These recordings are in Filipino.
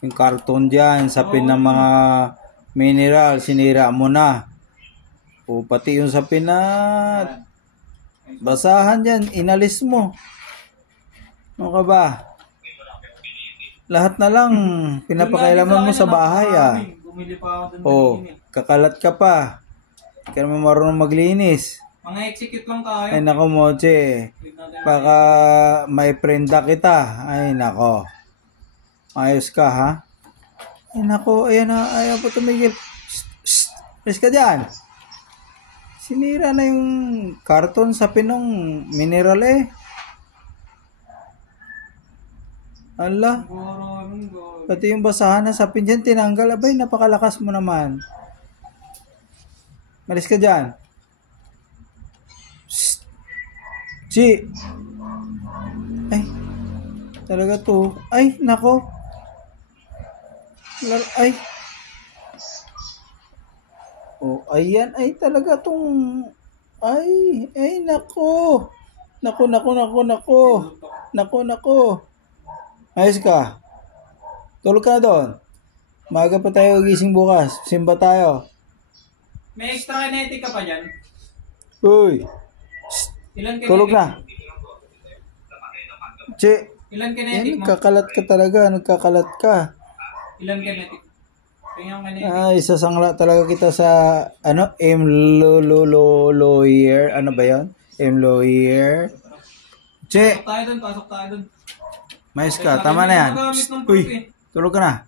Yung karton dyan, sapin ng mga mineral, sinira mo na. O pati yung sapin na basahan dyan, inalis mo. Ano ka ba? Lahat na lang, pinapakailaman mo sa bahay ah. O, kakalat ka pa. Hindi ka naman marunong maglinis. Mga execute lang tayo. Ay nako Moche, baka may prenda kita. Ay nako. Ayos ka ha? Ay nako, ayan na, ayaw pa tumigil. Psst, ka dyan. Sinira na yung karton sa pinong mineral eh. Ala. Pati yung basahan na sapin dyan, tinanggal. Abay, napakalakas mo naman. Malis ka dyan. Psst. Si. Ay. Talaga to. Ay, nako. Ay. Oh, ayan. Ay, talaga tong. Ay, nako. Nako. Ayos ka. Tulog ka na doon. Maaga pa tayo gising bukas. Simba tayo. May extra kinetic ka pa dyan? Uy. Ilan kinetic? Tulog na. Che. Ilan kinetic mo? Nagkakalat ka talaga. Ilan kinetic? Tingnan kinetic. Ay, sasangla talaga kita sa, lawyer. Ano ba yan? Lawyer. Che. Pasok tayo dun. Mais ka, tama na yan. Uy, tulog ka na.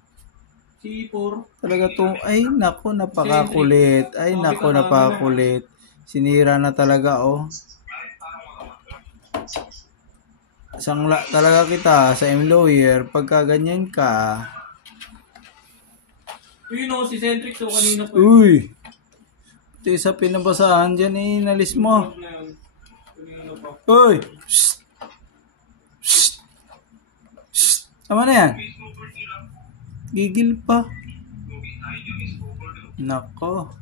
C4. Talaga to, ay nako, napakakulit. Sinira na talaga, oh. Sangla talaga kita sa lawyer pagka ganyan ka. Uy, no, si Centric, so kanina po. Uy, ito sa pinabasahan dyan, nalis mo. Uy, shh. Tama na yan. Gigil pa. Nako.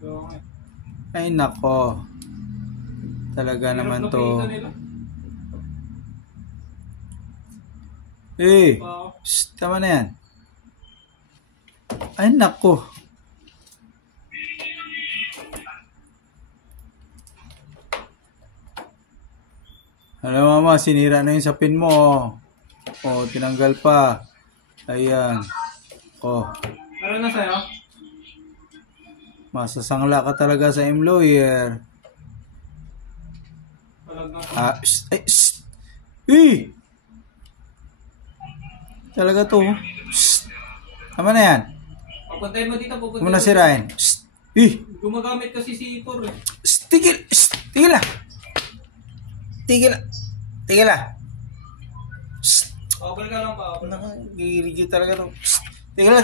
Ay nako. Talaga naman to. Shh, tama na yan. Ay nako. Alam mama, sinira na yung sapin mo. Oh, tinanggal pa. Ayan. Oh. Meron na sa'yo? Masasangla ka talaga sa lawyer. Talaga to. Tama na yan. Papuntayin mo dito, Huwag mo na sirain. Gumagamit kasi si C4 eh. Tigil lah. Bubble ka lang pa. Gigil talaga to. Tigil lah.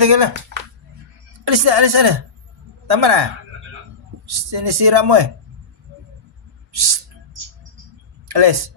Alis na. Tama na. Sinisira mo eh. Alis.